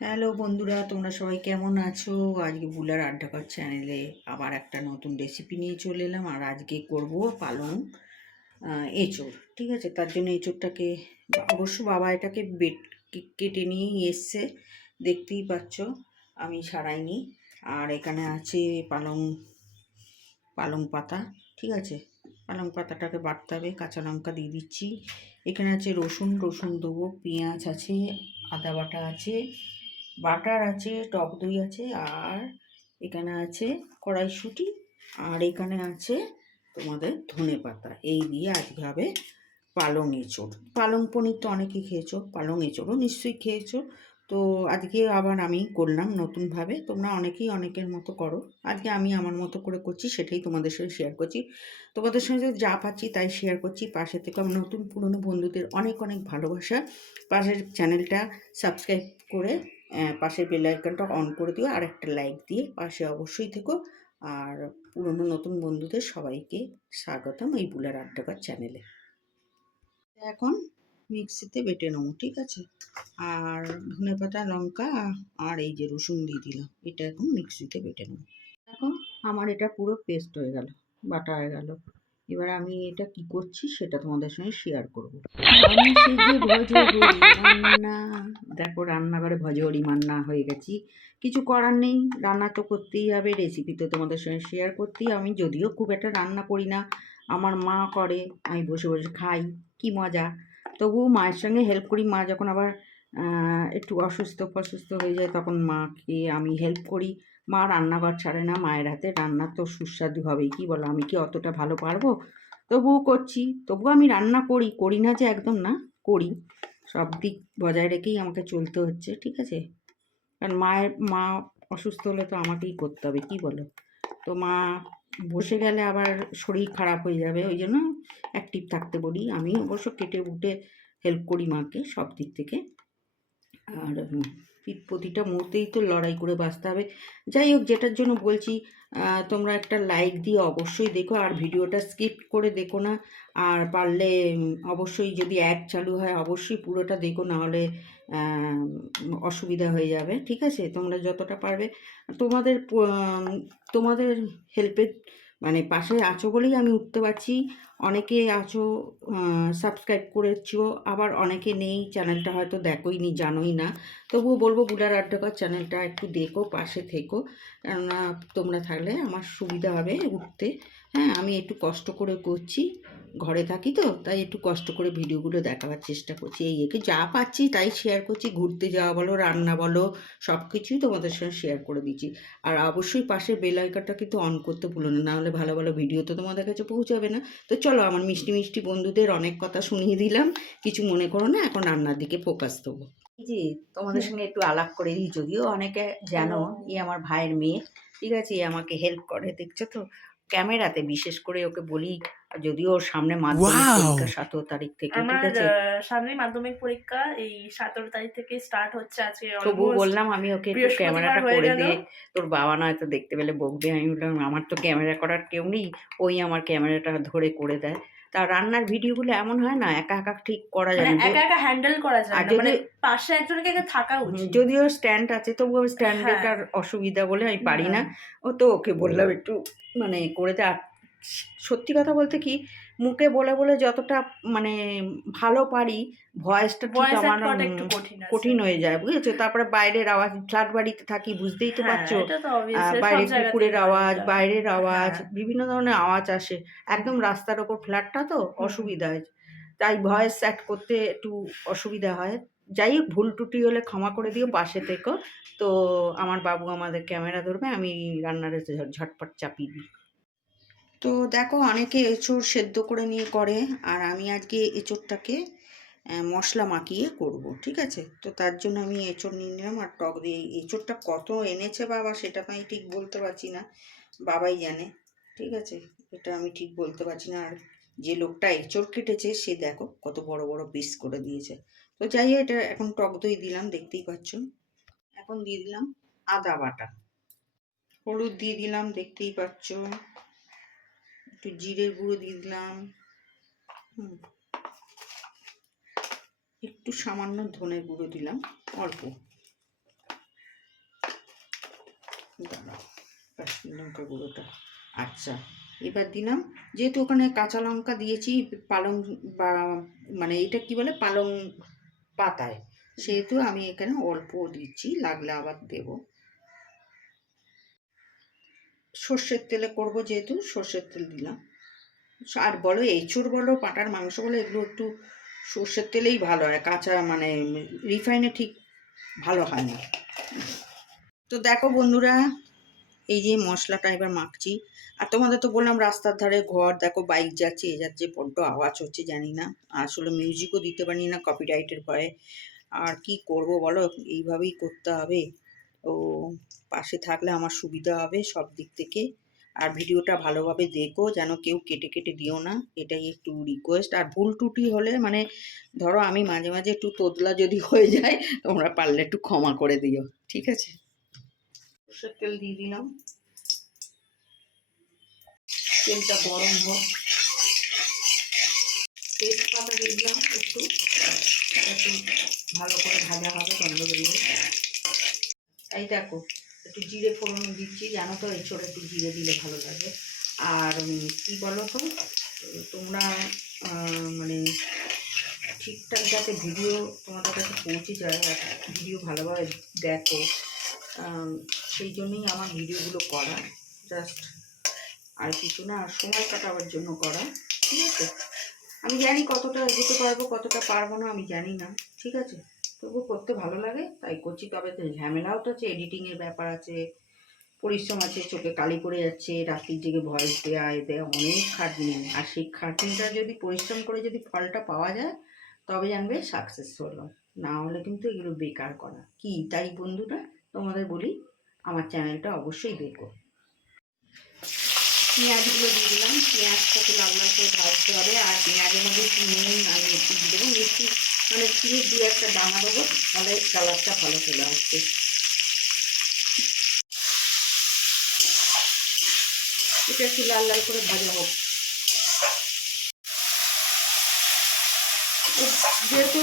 Hello বন্ধুরা, তোমরা সবাই কেমন আছো? আজকে বুলার আড্ডাঘর চ্যানেলে আবার একটা নতুন রেসিপি নিয়ে চলে এলাম। আর আজকে করব পালং এঁচোড়। ঠিক আছে, তার জন্য এঁচোড়টাকে অবশ্য বাবা এটাকে কেটে নিয়েই এসছে, দেখতেই পাচ্ছ, আমি ছাড়াইনি। আর এখানে আছে পালং পালং পাতা। ঠিক আছে, পালং পাতাটাকে বাটতে হবে। কাঁচা লঙ্কা দিয়ে দিচ্ছি। এখানে আছে রসুন দেবো, পেঁয়াজ আছে, আদা বাটা আছে, বাটার আছে, টক দই আছে, আর এখানে আছে কড়াইশুঁটি, আর এখানে আছে তোমাদের ধনে পাতা। এই দিয়ে আজকে হবে পালং এঁচোড়। পালং পনির তো অনেকেই খেয়েছো, পালং এঁচোড়ও নিশ্চয়ই খেয়েছো। তো আজকে আবার আমি করলাম নতুনভাবে। তোমরা অনেকেই অনেকের মতো করো, আজকে আমি আমার মতো করে করছি, সেটাই তোমাদের সঙ্গে শেয়ার করছি। তোমাদের সঙ্গে যা পাচ্ছি তাই শেয়ার করছি। পাশে থেকে আমার নতুন পুরনো বন্ধুদের অনেক অনেক ভালোবাসা। পাশের চ্যানেলটা সাবস্ক্রাইব করে পাশের বেল আইকনটা অন করে দিও, আর একটা লাইক দিয়ে পাশে অবশ্যই থেকো। আর পুরনো নতুন বন্ধুদের সবাইকে স্বাগতম এই বুলার আড্ডাঘর চ্যানেলে। এখন মিক্সিতে বেটে নেবো, ঠিক আছে। আর ধনেপাতা, লঙ্কা আর এই যে রসুন দিয়ে দিলাম, এটা এখন মিক্সিতে বেটে নেবো। দেখো আমার এটা পুরো পেস্ট হয়ে গেল, বাটা হয়ে গেল। এবার আমি এটা কি করছি সেটা তোমাদের সঙ্গে শেয়ার করবো। আমি সেই যে ভজহরি মান্না, দেখো রান্নাঘরে ভজহরি মান্না হয়ে গেছি। কিছু করার নেই, রান্না তো করতেই হবে, রেসিপি তো তোমাদের সঙ্গে শেয়ার করতেই। আমি যদিও খুব একটা রান্না করি না, আমার মা করে, আমি বসে বসে খাই, কি মজা। তবুও মায়ের সঙ্গে হেল্প করি। মা যখন আবার একটু অসুস্থ হয়ে যায় তখন মাকে আমি হেল্প করি। মা রান্নাঘর ছাড়ে না, মায়ের হাতে রান্না তো সুস্বাদু হবেই, কি বলো? আমি কি অতটা ভালো পারবো? তবুও করছি, তবুও আমি রান্না করি না যে একদম না, করি। সব দিক বজায় রেখেই আমাকে চলতে হচ্ছে, ঠিক আছে। কারণ মা অসুস্থ হলে তো আমাকেই করতে হবে, কি বলো? তো মা বসে গেলে আবার শরীর খারাপ হয়ে যাবে, ওই জন্য অ্যাক্টিভ থাকতে বলি। আমি অবশ্য কেটে বুটে হেল্প করি মাকে সব দিক থেকে। আর প্রতিটা মুহূর্তেই তো লড়াই করে বাঁচতে হবে। যাই হোক, যেটার জন্য বলছি, তোমরা একটা লাইক দিয়ে অবশ্যই দেখো, আর ভিডিওটা স্কিপ করে দেখো না। আর পারলে অবশ্যই যদি অ্যাড চালু হয় অবশ্যই পুরোটা দেখো, নাহলে অসুবিধা হয়ে যাবে, ঠিক আছে। তোমরা যতটা পারবে, তোমাদের তোমাদের হেল্পের মানে পাশে আছো বলেই আমি উঠতে পারছি। অনেকে আছো সাবস্ক্রাইব করেছো, আবার অনেকে নেই, চ্যানেলটা হয়তো দেখোই নি, জানোই না। তবুও বলবো বুলার আড্ডাঘর চ্যানেলটা একটু দেখো, পাশে থেকো, কেননা তোমরা থাকলে আমার সুবিধা হবে উঠতে। হ্যাঁ, আমি একটু কষ্ট করে করছি, ঘরে থাকি তো, তাই একটু কষ্ট করে ভিডিওগুলো দেখাবার চেষ্টা করছি। এই একে যা পাচ্ছি তাই শেয়ার করছি, ঘুরতে যাওয়া বলো, রান্না বলো, সব কিছুই তোমাদের সঙ্গে শেয়ার করে দিচ্ছি। আর অবশ্যই পাশের বেল আইকনটা কিন্তু অন করতে ভুলো না, নাহলে ভালো ভালো ভিডিও তো তোমাদের কাছে পৌঁছাবে না। তো চলো, আমার মিষ্টি মিষ্টি বন্ধুদের অনেক কথা শুনিয়ে দিলাম, কিছু মনে করো না, এখন রান্নার দিকে ফোকাস দেবো। এই যে তোমাদের সঙ্গে একটু আলাপ করে দিই, যদিও অনেকে জানো, আমার ভাইয়ের মেয়ে, ঠিক আছে। আমাকে হেল্প করে, দেখছো তো, ক্যামেরাতে বিশেষ করে ওকে বলি। যদিও ওর সামনে মাধ্যমিক পরীক্ষা 17 তারিখ থেকে, ঠিক আছে। সামনেই মাধ্যমিক পরীক্ষা, এই 17 তারিখ থেকে স্টার্ট হচ্ছে। আজকে তবুও বললাম আমি ওকে একটু বৃহস্পতিবার ক্যামেরাটা হয়ে করে গেল। দে, তোর বাবা নয়তো দেখতে পেলে বকবে। আমি বললাম আমার তো ক্যামেরা করার কেউ নেই, ওই আমার ক্যামেরাটা ধরে করে দেয়। তা রান্নার ভিডিওগুলো এমন হয় না, একা একা ঠিক করা যায় না, একা একা হ্যান্ডেল করা যায় আর না, যদি পাশে একজনকে থাকা উচিত। যদিও স্ট্যান্ড আছে, তবুও স্ট্যান্ডেটার হ্যাঁ, অসুবিধা বলে আমি পারি না। ও তো ওকে বললাম একটু মানে করে দে। আর সত্যি কথা বলতে কি, মুখে বলে বলে যতটা মানে ভালো পারি, ভয়েসটা ঠিক ভয়েস আমার অ্যাক্ট করাটা একটু কঠিন আছে। কঠিন হয়ে যায়, বুঝেছো। তারপরে বাইরের আওয়াজ, ফ্ল্যাট বাড়িতে থাকি, বুঝতেই তো পারছো। এটা তো অবভিয়াসলি সব বাইরে জায়গাতেই কুকুরের হয় আওয়াজ, এটা। বাইরের আওয়াজ, হ্যাঁ। বিভিন্ন ধরনের আওয়াজ আসে। একদম রাস্তার ওপর ফ্ল্যাটটা, তো অসুবিধা হয়, তাই ভয়েস অ্যাক্ট করতে একটু অসুবিধা হয়। যাই হোক, ভুল ত্রুটি হলে ক্ষমা করে দিও, পাশে থেকো। তো আমার বাবু আমাদের ক্যামেরা ধরবে, আমি রান্নার ঝটপট চাপিয়ে দিই। তো দেখো, অনেকে এঁচোড় সেদ্ধ করে নিয়ে করে, আর আমি আজকে এঁচোড়টাকে মশলা মাখিয়ে করব, ঠিক আছে। তো তার জন্য আমি এঁচোড় নিয়ে নিলাম, আর টক দিয়ে। এঁচোড়টা কত এনেছে বাবা সেটা তো আমি ঠিক বলতে পারছি না, বাবাই জানে, ঠিক আছে। এটা আমি ঠিক বলতে পারছি না। আর যে লোকটা এঁচোড় কেটেছে সে দেখো কত বড় বড় পিস করে দিয়েছে। তো যাই হোক, এটা এখন টক দই দিলাম, দেখতেই পাচ্ছ। এখন দিয়ে দিলাম আদা বাটা, হলুদ দিয়ে দিলাম, দেখতেই পাচ্ছ। একটু জিরের গুঁড়ো দিয়ে দিলাম, একটু সামান্য ধনের গুঁড়ো দিলাম, অল্প। দাঁড়াও, কাশ্মীর লঙ্কা গুঁড়োটা। আচ্ছা, এবার দিলাম, যেহেতু ওখানে কাঁচা লঙ্কা দিয়েছি পালং বা মানে এটা কি বলে পালং পাতায়, সেহেতু আমি এখানে অল্প দিচ্ছি, লাগলে আবার দেব। সর্ষের তেলে করব যেহেতু সর্ষের তেল দিলাম। আর বলো এঁচুড় বলো পাঁঠার মাংস বলো এগুলো একটু সর্ষের তেলেই ভালো হয়, কাঁচা মানে রিফাইনে ঠিক ভালো হয় না। তো দেখো বন্ধুরা, এই যে মশলাটা এবার মাখছি। আর তোমাদের তো বললাম রাস্তার ধারে ঘর, দেখো বাইক যাচ্ছে এ যাচ্ছে, বড্ড আওয়াজ হচ্ছে জানি না, আসলে মিউজিকও দিতে পারি না কপিরাইটের ভয়ে। আর কি করব বলো, এইভাবেই করতে হবে। ও পাশে থাকলে আমার সুবিধা হবে সব দিক থেকে। আর ভিডিওটা ভালোভাবে দেখো, যেন কেউ কেটে কেটে দিও না, এটাই একটু রিকোয়েস্ট। আর ভুল ত্রুটি হলে মানে ধরো আমি মাঝে মাঝে একটু তোতলা যদি হয়ে যায়, তোমরা পারলে একটু ক্ষমা করে দিও, ঠিক আছে। সর্ষের তেল দিয়ে দিলাম, তেলটা গরম হোক। তেজপাতা দিয়ে দিলাম একটু, একটু ভালো করে ভাজা হবে, গন্ধ বেরিয়ে। এই দেখো একটু জিরে ফোড়ন দিচ্ছি, জানো তো এঁচোড়ে একটু জিরে দিলে ভালো লাগে। আর কি বলো তো, তোমরা মানে ঠিকঠাক যাতে ভিডিও তোমাদের কাছে পৌঁছে যায়, ভিডিও ভালোভাবে দেখো, সেই জন্যই আমার ভিডিওগুলো করা, জাস্ট আর কিছু না, আর সময় কাটাবার জন্য করা, ঠিক আছে। আমি জানি কতটা এগোতে পারবো কতটা পারবো না আমি জানি না, ঠিক আছে, তবু করতে ভালো লাগে তাই করছি। তবে তো ঝামেলাও তো আছে, এডিটিংয়ের ব্যাপার আছে, পরিশ্রম আছে, চোখে কালি পড়ে যাচ্ছে, রাত্রির জেগে ভয়েস দেওয়া দেওয়া অনেক খাটনি। আর সেই খাটনিটা যদি পরিশ্রম করে যদি ফলটা পাওয়া যায় তবে জানবে সাকসেস হলো, না হলে কিন্তু এগুলো বেকার করা কি। তাই বন্ধুরা তোমাদের বলি আমার চ্যানেলটা অবশ্যই দেখো। পেঁয়াজগুলো দিয়ে দিলাম, পেঁয়াজটাকে লাল লাল করে ভাজতে হবে। আর পেঁয়াজের মধ্যে একটু নুন আর মিষ্টি দিয়ে দেবো, মিষ্টি মানে চিনির দু একটা দানা দেবো, তাহলে কালারটা ভালো চলে আসবে। এটা একটু লাল লাল করে ভাজা হোক। যেহেতু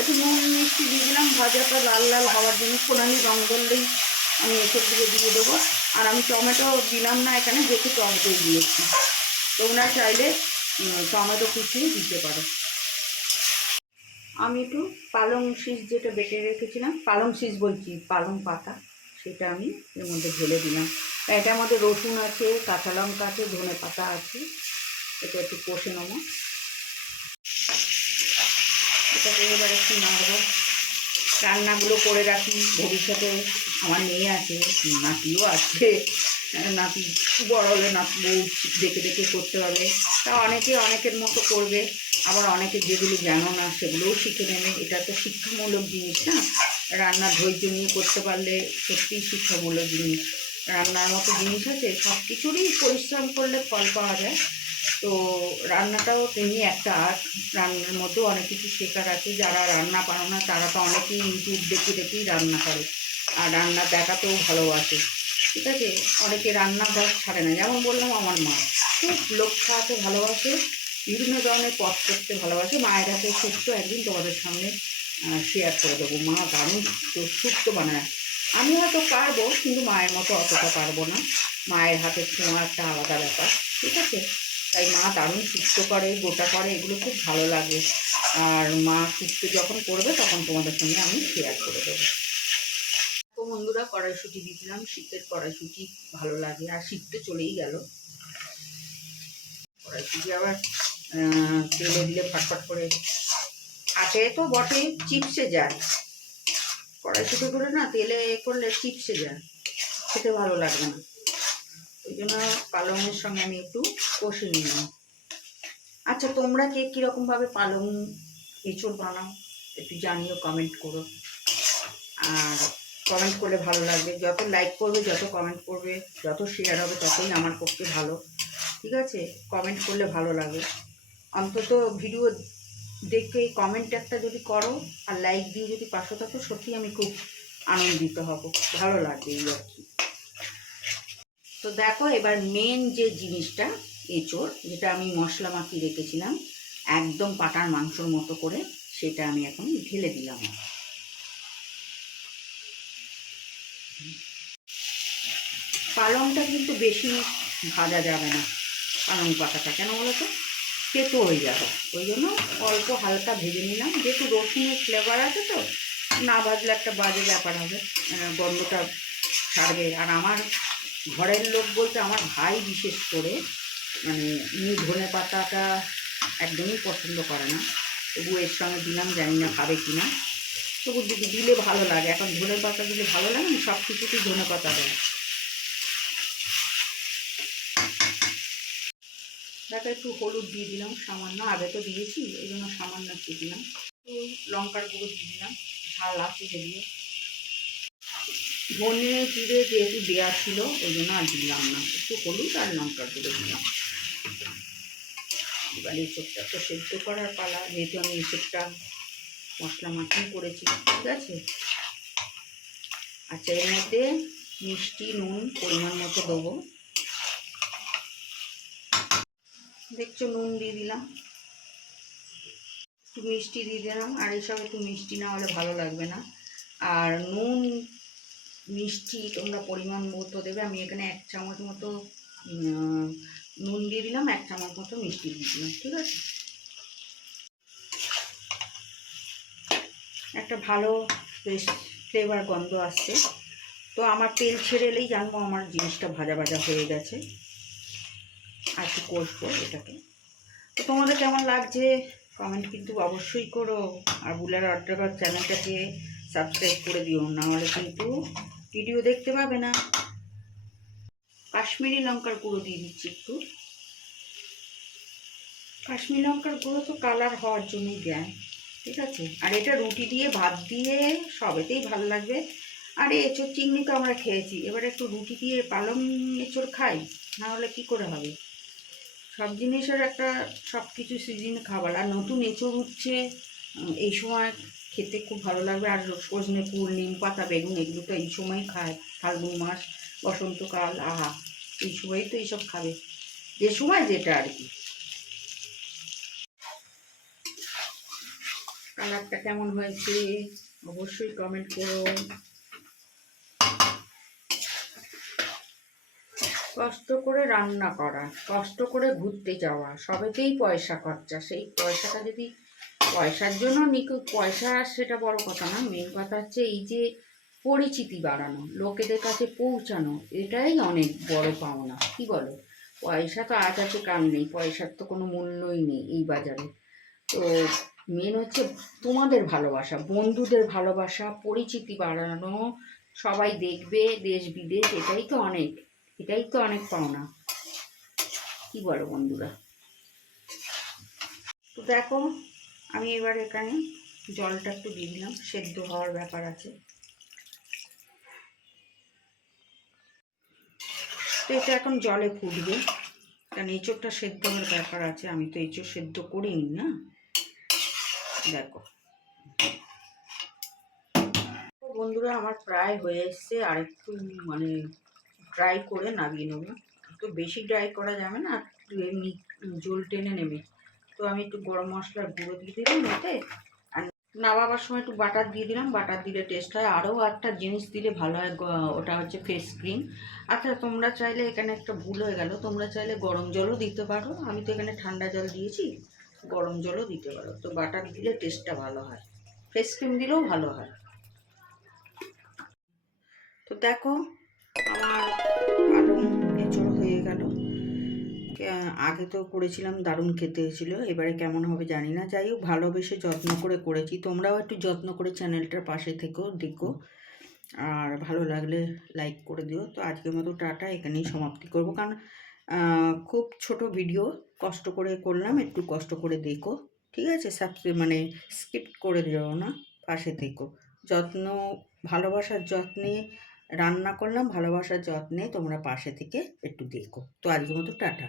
একটু নুন মিষ্টি দিয়ে দিলাম, ভাজাটা লাল লাল হওয়ার জন্য, সোনালি রঙ করলেই আমি এসব দিয়ে দেবো। আর আমি টমেটো দিলাম না এখানে, যেহেতু টমেটোই দিয়েছি, তোমরা চাইলে টমেটো কুচিয়ে দিতে পারো। আমি একটু পালং শীষ যেটা বেটে রেখেছিলাম, পালং শীষ বলছি পালং পাতা, সেটা আমি এর মধ্যে ঢেলে দিলাম। এটার মধ্যে রসুন আছে, কাঁচা লঙ্কা আছে, ধনে পাতা আছে, এটা একটু কষে নেবো। এটাকে এবার একটু নাড়বো। রান্নাগুলো করে রাখি, ভবিষ্যতে আমার মেয়ে আছে, নাতিও আছে, নাতি বড় হলে নাতি বউ দেখে দেখে করতে হবে। তা অনেকে অনেকের মতো করবে, আবার অনেকে যেগুলো জানো না সেগুলোও শিখে নেবে। এটা তো শিক্ষামূলক জিনিস না, রান্নার ধৈর্য নিয়ে করতে পারলে সত্যিই শিক্ষামূলক জিনিস। রান্নার মতো জিনিস আছে, সব কিছুরই পরিশ্রম করলে ফল পাওয়া যায়। তো রান্নাটাও তেমনি একটা আর্ট, রান্নার মধ্যেও অনেক কিছু শেখার আছে। যারা রান্না পারে না তারা তো অনেকেই ইউটিউব দেখে দেখেই রান্না করে, আর রান্না দেখাতেও ভালোবাসে, ঠিক আছে। অনেকে রান্না বাস ছাড়ে না, যেমন বললাম আমার মা খুব লোক খাওয়াতে ভালোবাসে, বিভিন্ন ধরনের পদ করতে ভালোবাসে। মায়ের হাতে শুক্তো একদিন তোমাদের সামনে শেয়ার করে দেবো, মা দারুণ শুক্তো বানায়। আমি হয়তো পারবো কিন্তু মায়ের মতো অতটা পারবো না, মায়ের হাতে ছোঁয়া একটা আলাদা ব্যাপার, ঠিক আছে। তাই মা দারুণ শুক্তো করে, গোটা করে, এগুলো খুব ভালো লাগে। আর মা শুক্তো যখন করবে তখন তোমাদের সঙ্গে আমি শেয়ার করে দেবো। তো বন্ধুরা কড়াইশুঁটি দিয়েছিলাম, শীতের কড়াইশুঁটি ভালো লাগে, আর শীত তো চলেই গেল। কড়াইশুঁটি আবার তেলে দিলে ফটফট করে হাতে তো বটে চিপসে যায়, কড়াইশুঁটি করে না তেলে করলে চিপসে যায়, খেতে ভালো লাগবে না। ওই জন্য পালংয়ের সঙ্গে আমি একটু কষে নিলাম। আচ্ছা তোমরা কে কীরকমভাবে পালং এঁচোড় বানাও একটু জানিও, কমেন্ট করো। আর কমেন্ট করলে ভালো লাগবে, যত লাইক করবে, যত কমেন্ট করবে, যত শেয়ার হবে ততই আমার পক্ষে ভালো, ঠিক আছে। কমেন্ট করলে ভালো লাগে, অন্তত ভিডিও দেখে কমেন্ট একটা যদি করো আর লাইক দিয়ে যদি পাশে থাকো, সত্যি আমি খুব আনন্দিত হব, ভালো লাগবে এই আর কি। তো দেখো এবার মেন যে জিনিসটা, এঁচোড় যেটা আমি মশলা মাখিয়ে রেখেছিলাম একদম পাটার মাংসর মতো করে, সেটা আমি এখন ঢেলে দিলাম। পালংটা কিন্তু বেশি ভাজা যাবে না, পালং পাতাটা কেন বলো তো, তেতো হয়ে যাবে। ওই জন্য অল্প হালকা ভেজে নিলাম, যেহেতু রসুনের ফ্লেভার আছে তো না ভাজলে একটা বাজে ব্যাপার হবে, গন্ধটা ছাড়বে। আর আমার ঘরের লোক বলতে আমার ভাই বিশেষ করে মানে ধনে পাতাটা একদমই পছন্দ করে না, তবু এর সঙ্গে দিলাম, জানি না খাবে কি না, তবু দিলে ভালো লাগে। এখন ধনে পাতা দিলে ভালো লাগে না, সব কিছুতেই ধনে পাতা দেয়। দেখো একটু হলুদ দিয়ে দিলাম সামান্য, আগে তো দিয়েছি এই জন্য সামান্য একটু দিলাম, একটু লঙ্কার গুঁড়ো দিয়ে দিলাম, ঝাল আছে যদিও। ধনে জিরে যেহেতু দেওয়া ছিল ওই জন্য আর দিলাম না, একটু হলুদ আর লঙ্কার গুঁড়ো দিলাম। এবার এসবটা তো সেদ্ধ করার পালা, যেহেতু আমি এসবটা মশলা মাখিয়ে করেছি, ঠিক আছে। আচ্ছা, এর মধ্যে মিষ্টি নুন পরিমাণ মতো দেবো, দেখছো নুন দিয়ে দিলাম, একটু মিষ্টি দিয়ে দিলাম। আর এইসব একটু মিষ্টি না হলে ভালো লাগবে না। আর নুন মিষ্টি তোমরা পরিমাণ মতো দেবে। আমি এখানে 1 চামচ মতো নুন দিয়ে দিলাম, 1 চামচ মতো মিষ্টি দিয়ে দিলাম, ঠিক আছে। একটা ভালো বেশ ফ্লেভার গন্ধ আসছে, তো আমার তেল ছেড়ে এলেই জানবো আমার জিনিসটা ভাজা ভাজা হয়ে গেছে। আর একটু কষবো এটাকে। তো তোমাদের কেমন লাগছে কমেন্ট কিন্তু অবশ্যই করো। আর বুলার অর্ডার চ্যানেলটাকে সাবস্ক্রাইব করে দিও, নাহলে কিন্তু ভিডিও দেখতে পাবে না। কাশ্মীরি লঙ্কার গুঁড়ো দিয়ে দিচ্ছি একটু, কাশ্মীরি লঙ্কার গুঁড়ো তো কালার হওয়ার জন্যই দেয়, ঠিক আছে। আর এটা রুটি দিয়ে ভাত দিয়ে সবেতেই ভালো লাগবে। আর এঁচোড় চিংড়ি তো আমরা খেয়েছি, এবার একটু রুটি দিয়ে পালং এঁচোড় খাই, না হলে কী করে হবে। সব জিনিসের একটা সব কিছু সিজনে খাবার। আর নতুন এঁচোড় উঠছে এই সময়, খেতে খুব ভালো লাগবে। আর সজনে ফুল, নিম পাতা, বেগুন এগুলো তো এই সময়ই খায়, ফাল্গুন মাস, বসন্তকাল, আহা এই সময়ই তো এইসব খাবে, যে সময় যেটা আর কি। কালারটা কেমন হয়েছে অবশ্যই কমেন্ট করো। কষ্ট করে রান্না করা, কষ্ট করে ঘুরতে যাওয়া, সবেতেই পয়সা খরচা। সেই পয়সাটা যদি পয়সার জন্য পয়সা সেটা বড় কথা না, মেন কথা হচ্ছে এই যে পরিচিতি বাড়ানো, লোকেদের কাছে পৌঁছানো, এটাই অনেক বড় পাওনা, কি বলো। পয়সা তো আজ আছে কাল নেই, পয়সার তো কোনো মূল্যই নেই এই বাজারে। তো মেন হচ্ছে তোমাদের ভালোবাসা, বন্ধুদের ভালোবাসা, পরিচিতি বাড়ানো, সবাই দেখবে দেশ বিদেশ, এটাই তো অনেক পাওনা, কি বলো বন্ধুরা। তো দেখো আমি এবার এখানে জলটা একটু দিয়ে দিলাম, সেদ্ধ হওয়ার ব্যাপার আছে। তো এটা এখন জলে ফুটবে, কারণ এঁচোড়টা সেদ্ধ হওয়ার ব্যাপার আছে। আমি তো এঁচোড় সেদ্ধ করিনি না, দেখো বন্ধুরা আমার প্রায় হয়ে এসছে। আর একটু মানে ড্রাই করে নামিয়ে নেবো, তো বেশি ড্রাই করা যাবে না, একটু এমনি জল টেনে নেবে। তো আমি একটু গরম মশলার গুঁড়ো দিয়ে দিলাম এতে, আর নামাবার সময় একটু বাটার দিয়ে দিলাম, বাটার দিলে টেস্ট হয়। আরও একটা জিনিস দিলে ভালো হয়, ওটা হচ্ছে ফেস ক্রিম। আচ্ছা তোমরা চাইলে, এখানে একটা ভুল হয়ে গেল, তোমরা চাইলে গরম জলও দিতে পারো, আমি তো এখানে ঠান্ডা জল দিয়েছি, গরম জলও দিতে পারো। তো বাটার দিলে টেস্টটা ভালো হয়, ফেস ক্রিম দিলেও ভালো হয়। তো দেখো আমার পালং এঁচোড় হয়ে গেল। আগে তো করেছিলাম, দারুণ খেতে হয়েছিল, এবারে কেমন হবে জানি না। যাই হোক ভালোবেসে যত্ন করে করেছি, তোমরাও একটু যত্ন করে চ্যানেলটার পাশে থেকেও দেখো, আর ভালো লাগলে লাইক করে দিও। তো আজকের মতো টাটা, এখানেই সমাপ্তি করব, কারণ খুব ছোট ভিডিও, কষ্ট করে করলাম, একটু কষ্ট করে দেখো, ঠিক আছে। মানে স্কিপ করে দিও না, পাশে থেকো। যত্ন, ভালোবাসার যত্নে রান্না করলাম, ভালোবাসার যত্নে তোমরা পাশে থেকে একটু দেখো। তো আজকের মতো টাটা।